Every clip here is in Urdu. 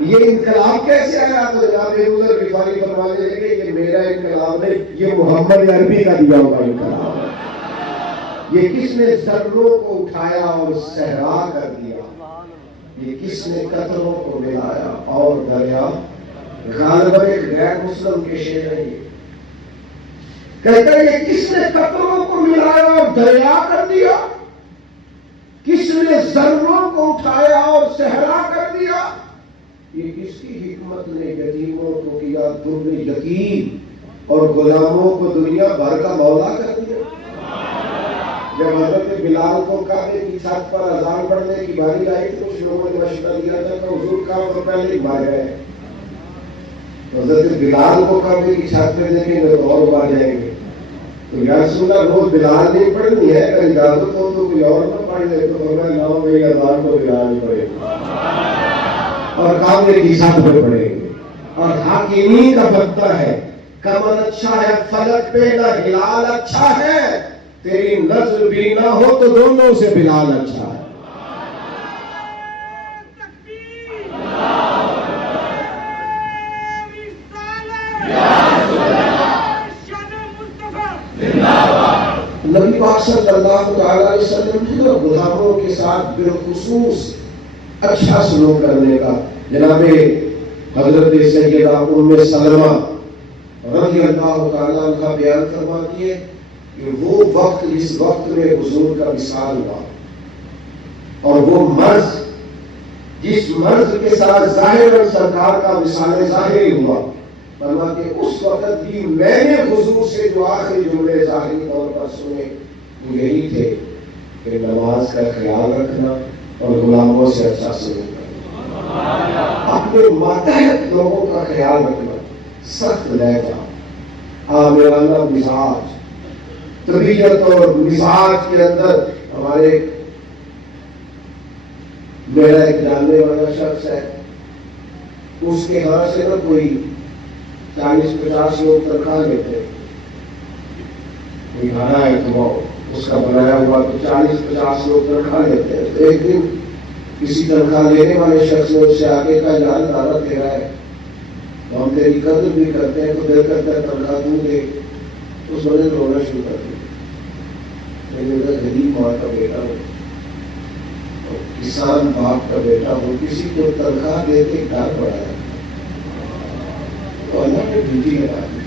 یہ انقلاب کیسے آیا؟ تو جناب ابو ذر غفاری فرمانے لگے یہ میرا انقلاب نہیں، یہ محمد عربی کا دیا ہوا انقلاب ہے۔ یہ کس نے ذروں کو اٹھایا اور صحرا کر دیا، یہ کس نے قطروں کو ملایا اور دریا، غالباً ایک غیر مسلم کے شعر ہے یہ، کہتا ہے یہ کس نے قطروں کو ملایا اور دریا کر دیا، کس نے ذروں کو اٹھایا اور صحرا کر دیا، یہ کس کی حکمت نے یتیموں کو کیا در یتیم اور غلاموں کو دنیا بھر کا مولا کر دیا۔ جب حضرت بلال کو کعبے کی چھت پر اذان پڑھنے کی باری آئی تو کچھ لوگوں نے مشورہ دیا تھا کہ حضور کعبہ تو پہلے ہی مار گئے، حضرت بلال کو کعبے کی چھت پہ دیکھیں گے تو اور مار جائیں گے، تو یا رسول اللہ روز بلال نہیں پڑھنی ہے، اگر اجازت ہو تو کوئی اور نہ پڑھ لے، تو فرمایا لاؤ میری اذان کو بلال نہیں پڑھے اور کعبے کی چھت پہ پڑھیں گے۔ اور حاکمین کا بنتا ہے کمر اچھا ہے فلک پہ نہ ہلال اچھا ہے، تیری نظر بھی نہ ہو تو دونوں سے بلال اچھا ہے۔ نبی پاک صلی اللہ تعالی علیہ وسلم نے غلاموں کے ساتھ بالخصوص اچھا سلوک کرنے کا، جناب حضرت سیدہ ام سلمہ رضی اللہ تعالی عنہ بیان فرماتی ہے کہ وہ وقت جس وقت میں حضور کا وصال ہوا اور وہ مرض جس مرض کے ساتھ ظاہر سرکار کا وصال ظاہری ہوا، فرماتے اس وقت بھی میں نے حضور سے جو آخری جملے ظاہری طور پر سنے وہ یہی تھے کہ نماز کا خیال رکھنا اور غلاموں سے اچھا سلوک کرنا، اپنے ماتحت لوگوں کا خیال رکھنا، سخت لہجہ، عامرانہ مزاج، طبیعت اور مزاج کے اندر ہمارے میرا ایک جاننے والا شخص ہے، اس کے ہاں سے نہ کوئی 40-50 لوگ تنخواہ لیتے ہیں، کوئی کھانا ہے تو اس کا بنایا ہوا تو 40-50 لوگ تنخواہ لیتے ہیں۔ تو ایک دن کسی تنخواہ لینے والے شخص نے اس سے آگے کا یار دارا تیرا ہے تو ہم تیری قدر بھی کرتے ہیں، تو دل کرتا ہے تنخواہ تو دے، تو اس نے رونا شروع کر دیا۔ میں نے غریب ماں کا بیٹا ہوں، کسان باپ کا بیٹا ہوں، کسی کو تنخواہ دے کے گھر بڑھایا تو اللہ نے ڈیوٹی لگا دی،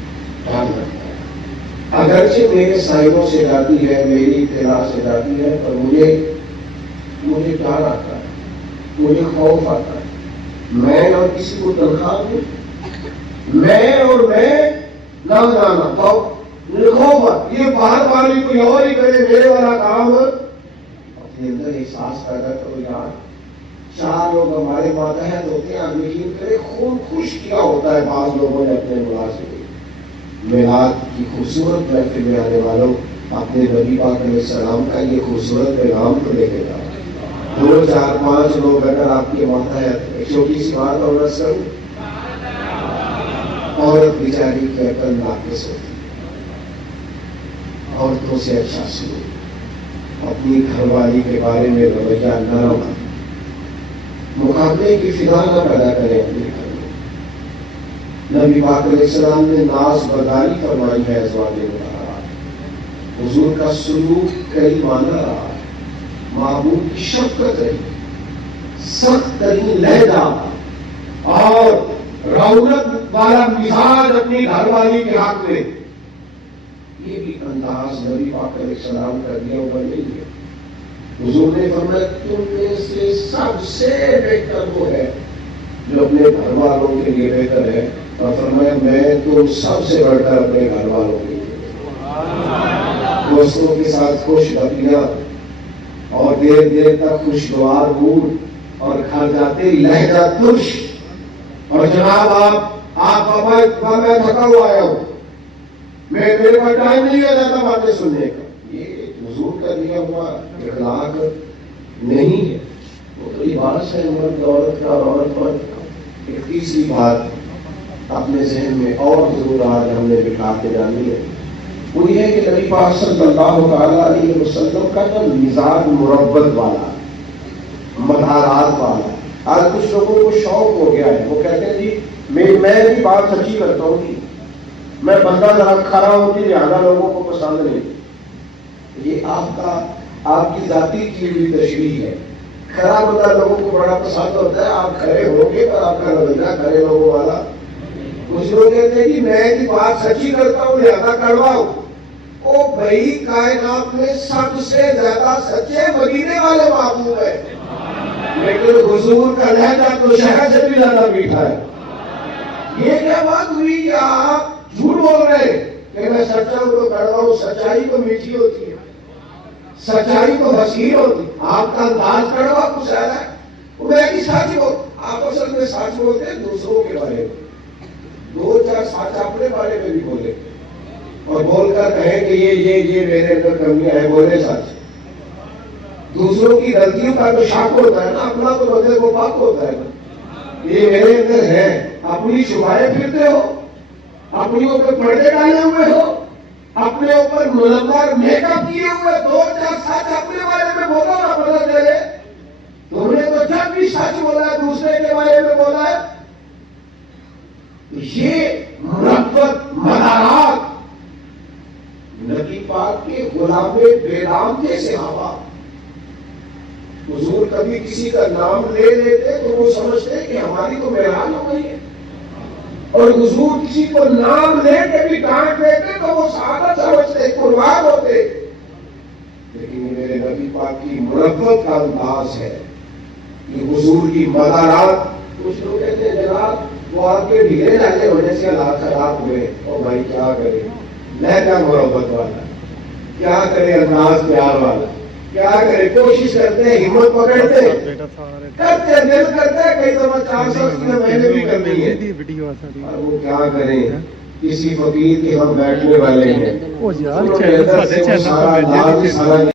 ڈھال رکھا ہے۔ اگرچہ میرے سائنوں سے جاتی ہے، میری اطلاع سے جاتی ہے، پر مجھے ڈر آتا ہے، مجھے خوف آتا ہے، میں نہ کسی کو تنخواہ دوں، میں نہ جانا تو مجھے خوف آتا، یہ باہر والی کوئی اور ہی کرے، میرے والا کام اپنے اندر احساس پیدا کرو یار، 4 لوگ ہمارے ماتحت ہوتے ہیں، آپ یقین کریں خون خوش کیا ہوتا ہے بعض لوگوں نے اپنے ملازمین۔ میلاد کی خوبصورت محفل میں آنے والوں، اپنے نبی پاک علیہ السلام کا یہ خوبصورت پیغام کو لے کے جاؤ۔ 2, 4, 5 لوگ اگر آپ کے ماتحت، ایک چھوٹی سی بات اور عرض کروں، عورت بیچاری کی عقل ناقص ہوتی، عورتوں سے اچھا سلوک، اپنی گھر والی کے بارے میں رویہ نرم، مقابلے کی فضا نہ پیدا کریں اپنے گھر میں۔ نبی پاک علیہ السلام نے ناز برداری فرمائی ہے ازواج مطہرات، حضور کا سلوک کئی معنی رہا ہے، محبوب کی شفقت رہی، سخت ترین لہجہ اور رونق والا مزاج اپنی گھر والی کے حق میں، یہ بھی انداز نبی پاک علیہ السلام کا دیا ہوا نہیں ہے۔ حضور نے فرمایا تم میں سے سب سے بہتر وہ ہے جو اپنے گھر والوں کے لیے بہتر ہے، اور فرمایا میں تم سب سے بڑھ کر اپنے گھر والوں کے لیے، دوستوں کے ساتھ خوش گپیاں اور دیر دیر تک خوشگوار موڈ، اور گھر جاتے لہجہ ترش، اور جناب آپ میں تھکا ہوا آیا ہوں، میرے پاس ٹائم نہیں ہے زیادہ باتیں سننے کا، یہ حضور کا دیا ہوا اخلاق نہیں ہے، وہ تو لباس ہے مرد عورت کا اور عورت مرد کا۔ ایک تیسری بات اپنے ذہن میں اور ضرور آج ہم نے بٹھا کے جانی ہے، وہ یہ ہے کہ نبی پاک صلی اللہ تعالی علیہ وسلم کا جو مزاج مربت والا، مدارات والا، آج کچھ لوگوں کو شوق ہو گیا ہے، وہ کہتے ہیں جی میں بھی بات سچی کرتا ہوں جی، میں بندہ ذرا کھڑا ہوں جی لہٰذا لوگوں کو پسند نہیں۔ یہ آپ کی ذاتی کی ہوئی تشریح ہے۔ کھڑا بندہ لوگوں کو بڑا پسند ہوتا ہے، آپ کھڑے ہوں گے پر آپ کا رویہ کھڑے لوگوں والا۔ کچھ لوگ کہتے ہیں کہ میں بھی بات سچی کرتا ہوں لہذا کڑوا ہوں۔ او بھائی، کائنات میں سب سے زیادہ سچے مدینے والے محبوب ہیں، لیکن حضور کا لہجہ تو شہر سے بھی زیادہ میٹھا ہے۔ یہ کیا بات ہوئی کہ آپ جھوٹ بول رہے ہیں کہ میں سچا ہوں تو کڑوا ہوں؟ سچائی تو میٹھی ہوتی ہے، سچائی تو حسین ہوتی ہے۔ آپ کا انداز کڑوا کچھ ایسا ہے، میں بھی سچ بول، آپ اصل میں سچ بولتے ہیں دوسروں کے بارے میں، دو چار سچ اپنے بارے میں بھی بولے اور بول کر کہیں کہ یہ میرے اندر کمیاں ہیں، بولے سچ۔ دوسروں کی غلطیوں کا تو شک ہوتا ہے نا، اپنا تو بندے کو پاک ہوتا ہے نا۔ یہ میرے اندر ہے، اپنی چھپائے پھرتے ہو، اپنی اوپر پردے ڈالے ہوئے ہو، اپنے اوپر منور میک اپ کیے ہوئے، دو چار سچ اپنے بارے میں بولو نا، پتہ چلے۔ تم نے تو جب بھی سچ بولا ہے دوسرے کے بارے میں بولا ہے۔ یہ مربت مدارات نبی پاک کے غلام بیرام تھے صحابہ۔ حضور کبھی کسی کا نام لے لیتے تو وہ سمجھتے کہ ہماری تو میران ہو گئی ہے، اور حضور کسی کو نام لے کے بھی ڈانٹ دیتے تو وہ سعادت سمجھتے، قربان ہوتے۔ لیکن یہ میرے نبی پاک کی مربت کا انداز ہے، یہ حضور کی مدارات۔ کچھ لوگ کہتے ہیں جناب وہ آپ کے ڈھیلے ڈالے ہونے سے حالات خراب ہوئے، اور بھائی کیا کرے، لہجہ مربت والا، کیا کرے انداز پیار والا، کیا کرے، کوشش کرتے ہیں، ہمت پکڑتے کرتے، دل کرتے ہیں، کئی دفعہ 480 مہینے بھی کرنی ہے، اور وہ کیا کریں، کسی فقیر کے ہم بیٹھنے والے ہیں،